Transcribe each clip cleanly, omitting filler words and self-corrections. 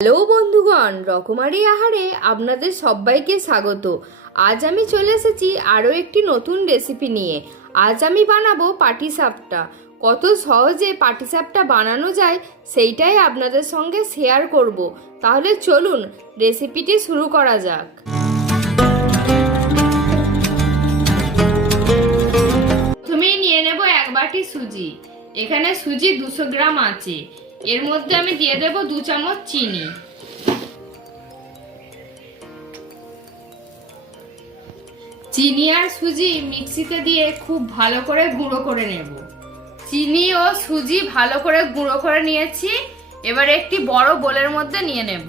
Hello বন্ধুগণ, রকমারি আহারে আপনাদের সবাইকে স্বাগত। আজ আমি চলে এসেছি আরও একটি নতুন রেসিপি নিয়ে। আজ আমি বানাবো পাটিসাপটা। কত সহজে পাটিসাপটা বানানো যায় সেইটাই আপনাদের সঙ্গে শেয়ার করব। তাহলে চলুন রেসিপিটি শুরু করা যাক। প্রথমেই নিয়ে নেব 1 বাটি সুজি। এখানে সুজি 200 গ্রাম আছে। এর মধ্যে আমি দিয়ে দেব 2 চামচ চিনি। চিনি আর সুজি মিক্সিতে দিয়ে খুব ভালো করে গুঁড়ো করে নেব। চিনি ও সুজি ভালো করে গুঁড়ো করে নিয়েছি। এবার একটি বড় বোলের মধ্যে নিয়ে নেব।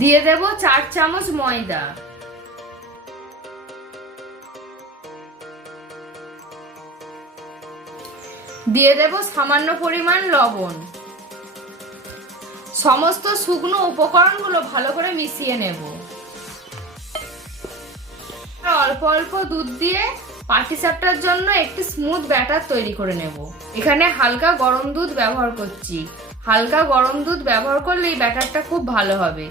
দিয়ে দেব 4 চামচ ময়দা। দিয়ে দেব সামান্য পরিমাণ লবণ। সমস্ত শুকনো উপকরণগুলো ভালো করে মিশিয়ে নেব। অল্প অল্প দুধ দিয়ে পাটিসাপটার জন্য একটি স্মুথ ব্যাটার তৈরি করে নেব। এখানে হালকা গরম দুধ ব্যবহার করছি। হালকা গরম দুধ ব্যবহার করলেই ব্যাটারটা খুব ভালো হবে।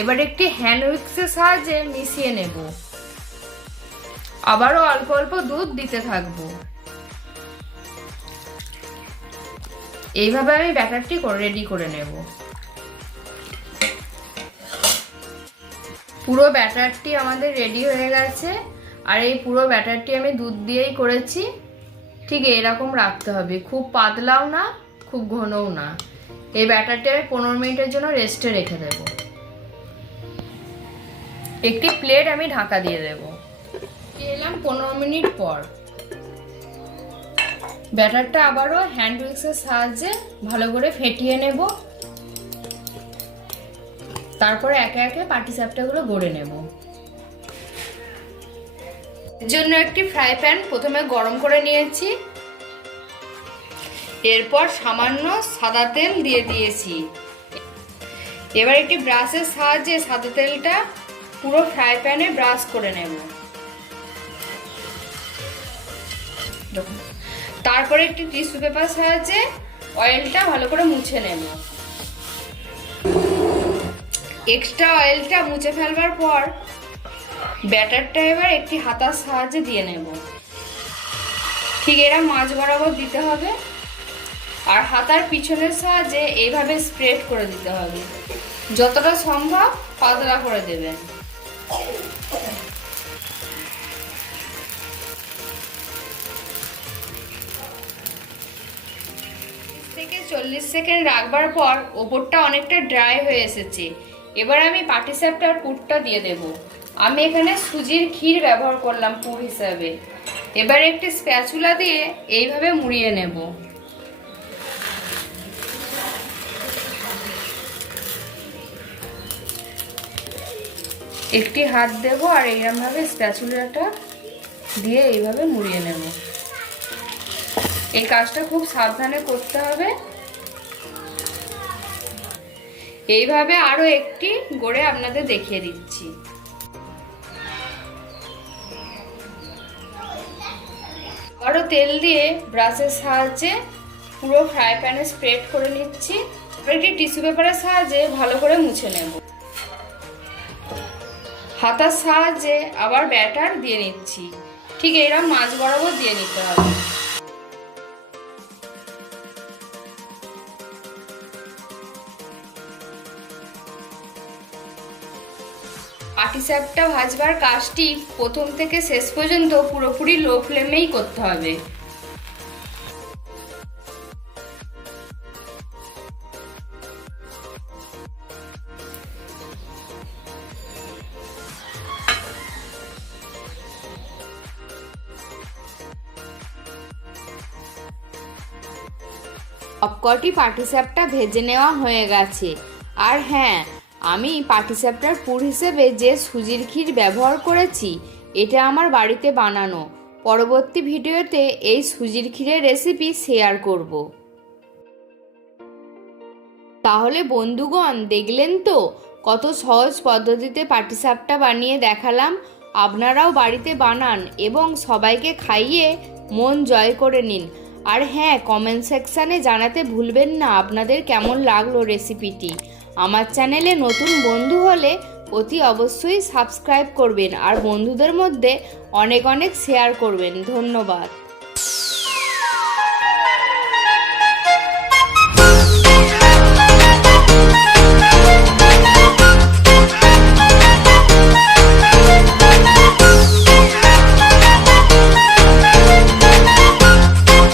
এবার একটি হ্যান্ড উইক্সের সাহায্যে মিশিয়ে নেব। আবারও অল্প অল্প দুধ দিতে থাকবো। এইভাবে আমি ব্যাটারটি রেডি করে নেব। পুরো ব্যাটারটি আমাদের রেডি হয়ে গেছে। আর এই পুরো ব্যাটারটি আমি দুধ দিয়েই করেছি। ঠিক এরকম রাখতে হবে, খুব পাতলাও না খুব ঘনও না। এই ব্যাটারটি আমি 15 মিনিটের জন্য রেস্টে রেখে দেব। একটি প্লেট আমি ঢাকা দিয়ে দেব। এলাম 15 মিনিট পর। ব্যাটারটা আবারও হ্যান্ড উইক্সের সাহায্যে ভালো করে ফেটিয়ে নেব। তারপরে একে একে পাটিসাপটাগুলো গড়ে নেব। এর জন্য একটি ফ্রাই প্যান প্রথমে গরম করে নিয়েছি। এরপর সামান্য সাদা তেল দিয়ে দিয়েছি। এবার একটি ব্রাশের সাহায্যে সাদা তেলটা পুরো ফ্রাই প্যানে ব্রাশ করে নেব। তারপরে একটি টিস্যু পেপার সাহায্যে অয়েলটা ভালো করে মুছে নেব। এক্সট্রা অয়েলটা মুছে ফেলবার পর ব্যাটারটা এবার একটি হাতার সাহায্যে দিয়ে নেব। ঠিক এরা মাঝ বরাবর দিতে হবে। আর হাতার পিছনের সাহায্যে এইভাবে স্প্রেড করে দিতে হবে। যতটা সম্ভব পাতলা করে দেবেন। থেকে 40 সেকেন্ড রাখবার পর ওপরটা অনেকটা ড্রাই হয়ে এসেছে। এবার আমি পাটিসাপটার পুরটা দিয়ে দেব। আমি এখানে সুজির ক্ষীর ব্যবহার করলাম পুর হিসাবে। এবার একটি স্প্যাচুলা দিয়ে এইভাবে মুড়িয়ে নেব। একটি হাত দেব আর এইরকমভাবে স্প্যাচুলাটা দিয়ে এইভাবে মুড়িয়ে নেব। এই কাজটা খুব সাবধানে করতে হবে। এইভাবে আরো একটি গড়ে আপনাদের দেখিয়ে দিচ্ছি। আরো তেল দিয়ে ব্রাশের সাহায্যে পুরো ফ্রাই প্যানে স্প্রেড করে নিচ্ছি। একটি টিস্যু পেপারের সাহায্যে ভালো করে মুছে নেব। হাতার সাহায্যে আবার ব্যাটার দিয়ে নিচ্ছি। ঠিক এরকম মাঝ বরাবর দিয়ে নিতে হবে। পাটিসাপটা ভাজবার কাজটি প্রথম থেকে শেষ পর্যন্ত পুরোপুরি লো ফ্লেমেই করতে হবে। সবকটি পাটিসাপটা ভেজে নেওয়া হয়ে গেছে। আর হ্যাঁ, আমি পাটিসাপটার পুর হিসেবে যে সুজির ক্ষীর ব্যবহার করেছি এটা আমার বাড়িতে বানানো। পরবর্তী ভিডিওতে এই সুজির ক্ষীরের রেসিপি শেয়ার করব। তাহলে বন্ধুগণ, দেখলেন তো কত সহজ পদ্ধতিতে পাটিসাপটা বানিয়ে দেখালাম। আপনারাও বাড়িতে বানান এবং সবাইকে খাইয়ে মন জয় করে নিন। আর হ্যাঁ, কমেন্ট সেকশানে জানাতে ভুলবেন না আপনাদের কেমন লাগলো রেসিপিটি। আমার চ্যানেলে নতুন বন্ধু হলে অতি অবশ্যই সাবস্ক্রাইব করবেন আর বন্ধুদের মধ্যে অনেক অনেক শেয়ার করবেন। ধন্যবাদ।